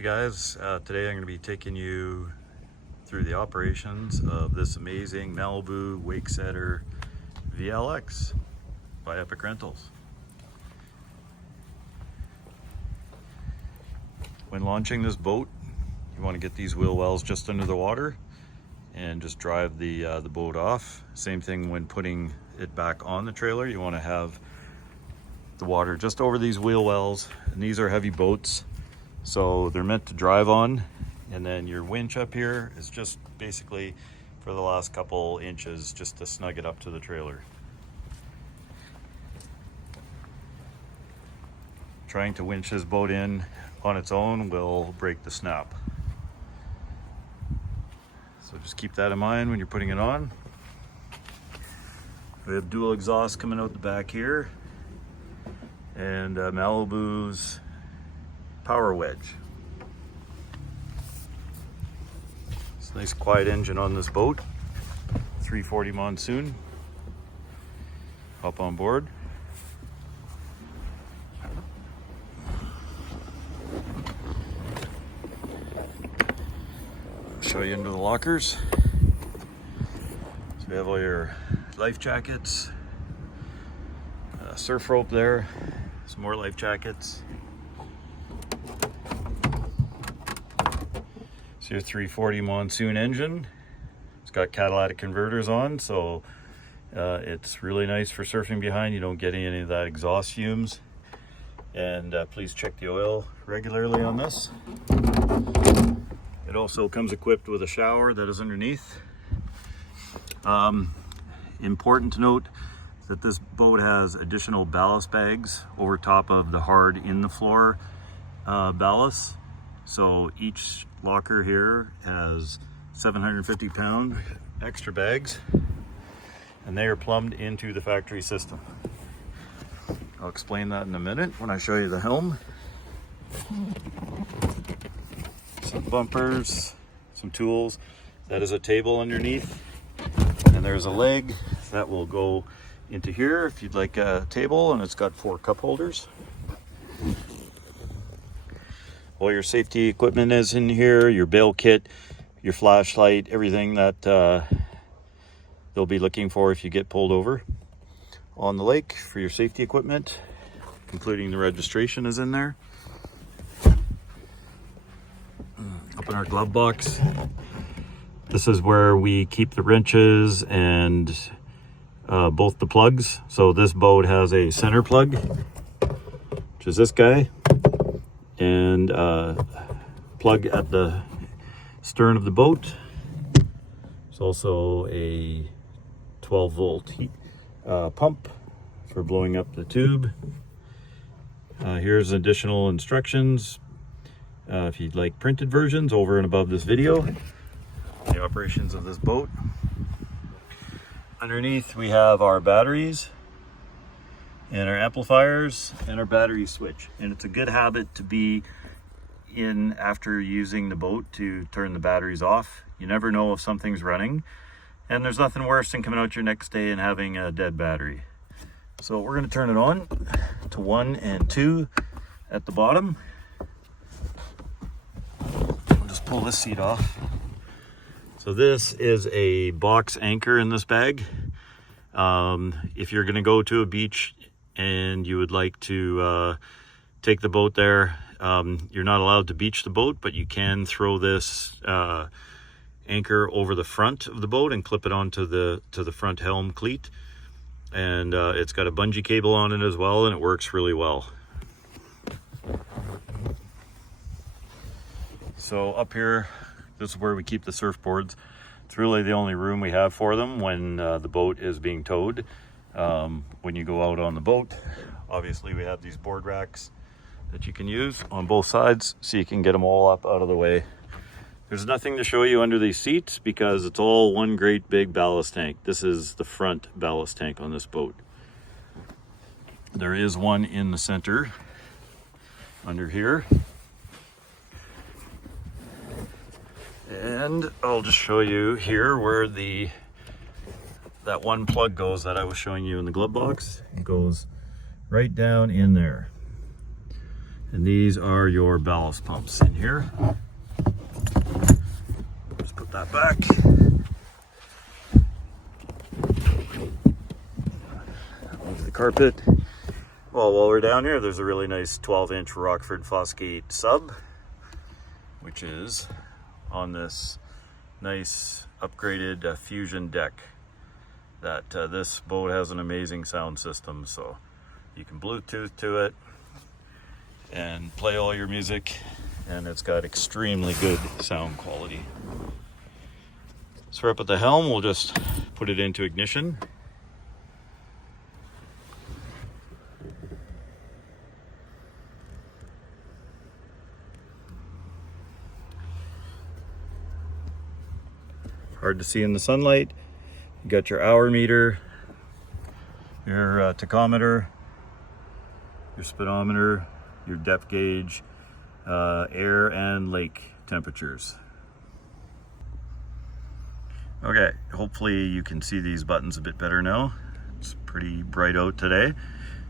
Hey guys, today I'm going to be taking you through the operations of this amazing Malibu Wakesetter VLX by Epic Rentals. When launching this boat, you want to get these wheel wells just under the water and just drive the boat off. Same thing when putting it back on the trailer. You want to have the water just over these wheel wells, and these are heavy boats, so they're meant to drive on. And then your winch up here is just basically for the last couple inches just to snug it up to the trailer. Trying to winch this boat in on its own will break the snap. So just keep that in mind when you're putting it on. We have dual exhaust coming out the back here, and Malibu's power wedge. It's a nice quiet engine on this boat. 340 monsoon. Hop on board. Show you into the lockers. So we have all your life jackets, surf rope there, some more life jackets. So your 340 monsoon engine. It's got catalytic converters on, so it's really nice for surfing behind. You don't get any of that exhaust fumes. And please check the oil regularly on this. It also comes equipped with a shower that is underneath. Important to note that this boat has additional ballast bags over top of the hard in the floor ballast. So each locker here has 750-pound extra bags, and they are plumbed into the factory system. I'll explain that in a minute when I show you the helm. Some bumpers, some tools. That is a table underneath, and there's a leg that will go into here if you'd like a table, and it's got 4 cup holders. All your safety equipment is in here, your bail kit, your flashlight, everything that they'll be looking for if you get pulled over on the lake for your safety equipment, including the registration is in there. Up in our glove box, this is where we keep the wrenches and both the plugs. So this boat has a center plug, which is this guy, and plug at the stern of the boat. There's also a 12-volt heat pump for blowing up the tube. Here's additional instructions if you'd like printed versions over and above this video. The operations of this boat. Underneath we have our batteries and our amplifiers and our battery switch, and it's a good habit to be in after using the boat to turn the batteries off. You never know if something's running, and there's nothing worse than coming out your next day and having a dead battery. So we're going to turn it on to 1 and 2 at the bottom. I'll just pull this seat off. So this is a box anchor in this bag. If you're going to go to a beach and you would like to take the boat there, you're not allowed to beach the boat, but you can throw this anchor over the front of the boat and clip it onto the front helm cleat. And it's got a bungee cable on it as well, and it works really well. So up here, this is where we keep the surfboards. It's really the only room we have for them when the boat is being towed. When you go out on the boat, obviously we have these board racks that you can use on both sides, so you can get them all up out of the way. There's nothing to show you under these seats because it's all one great big ballast tank. This is the front ballast tank on this boat. There is one in the center under here. And I'll just show you here where that one plug goes that I was showing you in the glove box. It goes right down in there. And these are your ballast pumps in here. Just put that back. Onto the carpet. Well, while we're down here, there's a really nice 12-inch Rockford Fosgate sub, which is on this nice upgraded Fusion deck. That this boat has an amazing sound system, so you can Bluetooth to it and play all your music, and it's got extremely good sound quality. So we're up at the helm, we'll just put it into ignition. Hard to see in the sunlight. You got your hour meter, your tachometer, your speedometer, your depth gauge, air and lake temperatures. Okay, hopefully you can see these buttons a bit better now. It's pretty bright out today.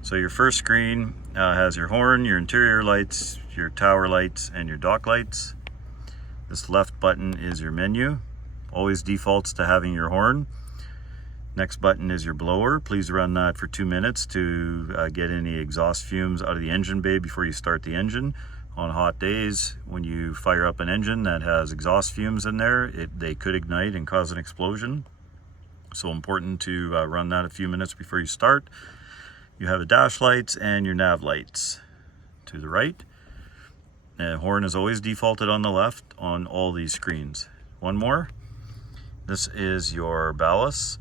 So your first screen has your horn, your interior lights, your tower lights, and your dock lights. This left button is your menu. Always defaults to having your horn. Next button is your blower. Please run that for 2 minutes to get any exhaust fumes out of the engine bay before you start the engine. On hot days, when you fire up an engine that has exhaust fumes in there, they could ignite and cause an explosion. So important to run that a few minutes before you start. You have the dash lights and your nav lights to the right. The horn is always defaulted on the left on all these screens. One more. This is your ballast.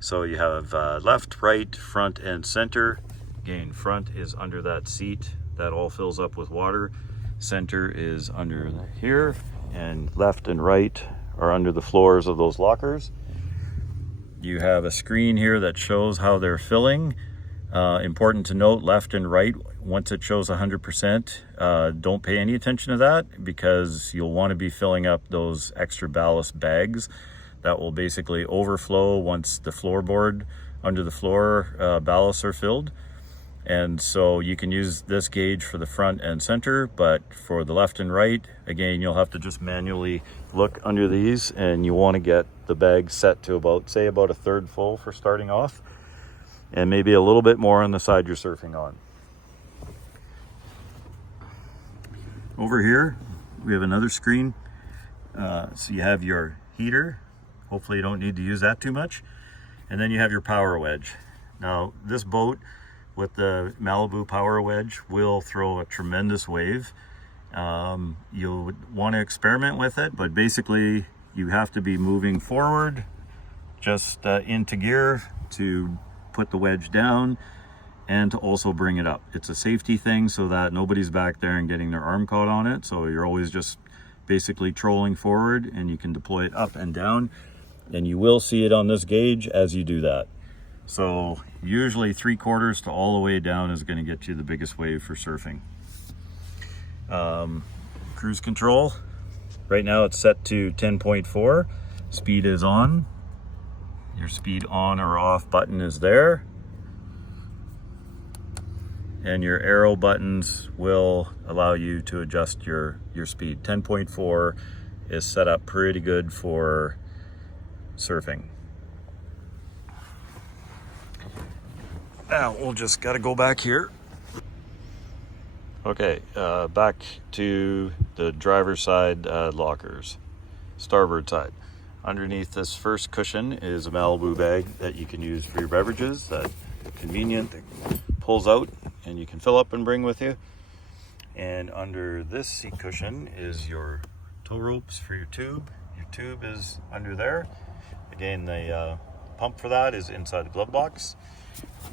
So you have left, right, front, and center. Again, front is under that seat. That all fills up with water. Center is under here, and left and right are under the floors of those lockers. You have a screen here that shows how they're filling. Important to note, left and right, once it shows 100%, don't pay any attention to that, because you'll want to be filling up those extra ballast bags. That will basically overflow once the floorboard under the floor ballasts are filled. And so you can use this gauge for the front and center, but for the left and right, again, you'll have to just manually look under these, and you want to get the bag set to about, say, about a third full for starting off, and maybe a little bit more on the side you're surfing on. Over here, we have another screen. So you have your heater. Hopefully you don't need to use that too much. And then you have your power wedge. Now, this boat with the Malibu power wedge will throw a tremendous wave. You'll want to experiment with it, but basically you have to be moving forward just into gear to put the wedge down and to also bring it up. It's a safety thing so that nobody's back there and getting their arm caught on it. So you're always just basically trolling forward, and you can deploy it up and down. And you will see it on this gauge as you do that. So usually 3/4 to all the way down is going to get you the biggest wave for surfing. Cruise control, right now it's set to 10.4. Speed is on. Your speed on or off button is there. And your arrow buttons will allow you to adjust your speed. 10.4 is set up pretty good for surfing. Now we'll just gotta go back here. Okay, back to the driver's side lockers, starboard side. Underneath this first cushion is a Malibu bag that you can use for your beverages. That's convenient, that pulls out and you can fill up and bring with you. And under this seat cushion is your tow ropes for your tube. Your tube is under there. Again, the pump for that is inside the glove box.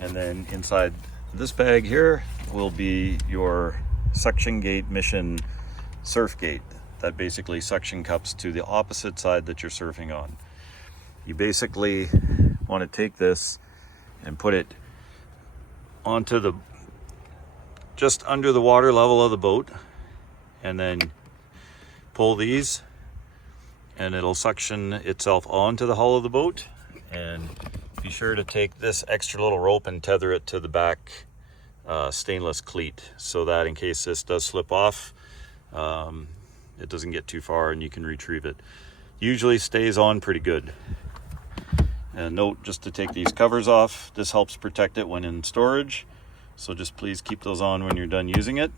And then inside this bag here will be your suction gate mission surf gate that basically suction cups to the opposite side that you're surfing on. You basically want to take this and put it onto the just under the water level of the boat, and then pull these and it'll suction itself onto the hull of the boat. And be sure to take this extra little rope and tether it to the back stainless cleat, so that in case this does slip off, it doesn't get too far and you can retrieve it. Usually stays on pretty good. And note, just to take these covers off, this helps protect it when in storage, so just please keep those on when you're done using it.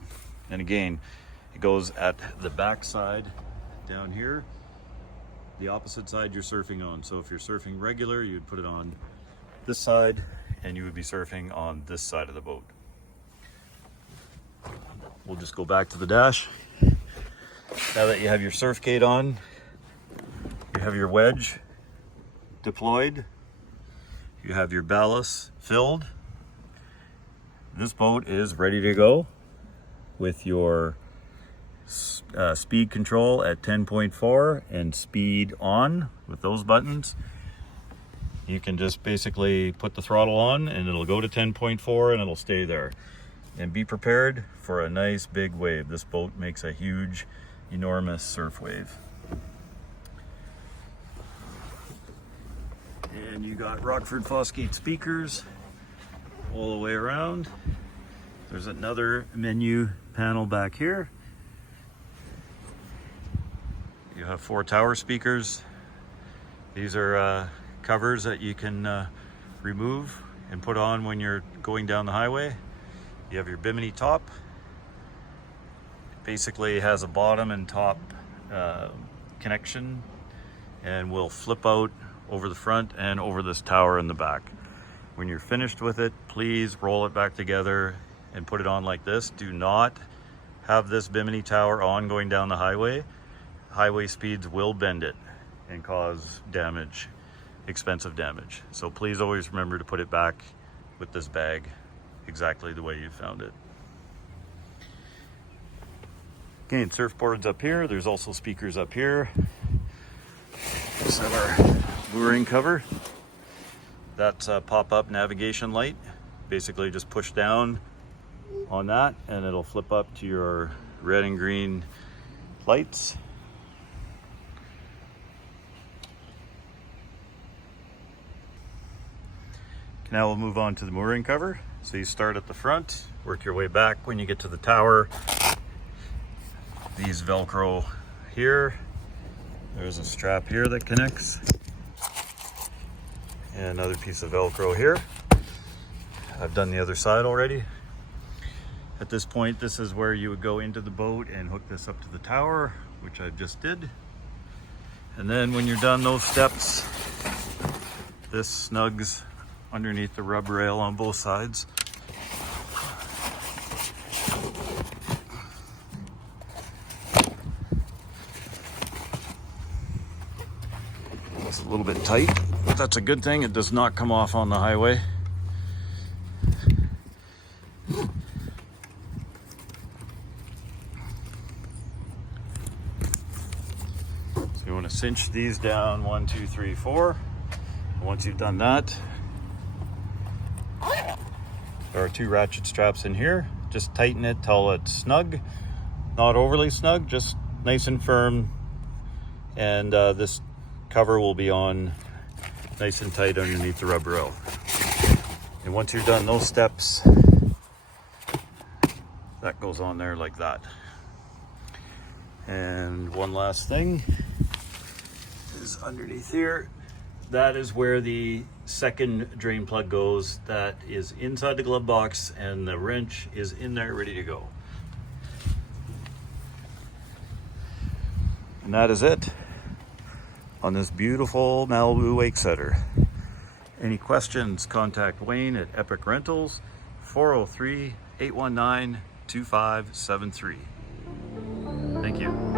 And again, it goes at the back side down here, the opposite side you're surfing on. So if you're surfing regular, you'd put it on this side and you would be surfing on this side of the boat. We'll just go back to the dash. Now that you have your surf gate on, you have your wedge deployed, you have your ballast filled, this boat is ready to go with your speed control at 10.4 and speed on with those buttons. You can just basically put the throttle on and it'll go to 10.4 and it'll stay there. And be prepared for a nice big wave. This boat makes a huge, enormous surf wave. And you got Rockford Fosgate speakers all the way around. There's another menu panel back here. You have 4 tower speakers. These are covers that you can remove and put on when you're going down the highway. You have your bimini top. It basically has a bottom and top connection and will flip out over the front and over this tower in the back. When you're finished with it, please roll it back together and put it on like this. Do not have this bimini tower on going down the highway. Highway speeds will bend it and cause damage, expensive damage. So please always remember to put it back with this bag exactly the way you found it. Again, surfboards up here. There's also speakers up here. Just have our mooring cover. That's a pop-up navigation light. Basically just push down on that and it'll flip up to your red and green lights. Now we'll move on to the mooring cover. So you start at the front, work your way back. When you get to the tower, these Velcro here. There's a strap here that connects. And another piece of Velcro here. I've done the other side already. At this point, this is where you would go into the boat and hook this up to the tower, which I just did. And then when you're done those steps, this snugs underneath the rub rail on both sides. It's a little bit tight, but that's a good thing. It does not come off on the highway. So you want to cinch these down 1, 2, 3, 4. Once you've done that, there are 2 ratchet straps in here. Just tighten it till it's snug, not overly snug, just nice and firm. And this cover will be on nice and tight underneath the rub rail. And once you're done those steps, that goes on there like that. And one last thing is underneath here. That is where the second drain plug goes. That is inside the glove box and the wrench is in there ready to go. And that is it on this beautiful Malibu Wakesetter. Any questions, contact Wayne at Epic Rentals, 403-819-2573. Thank you.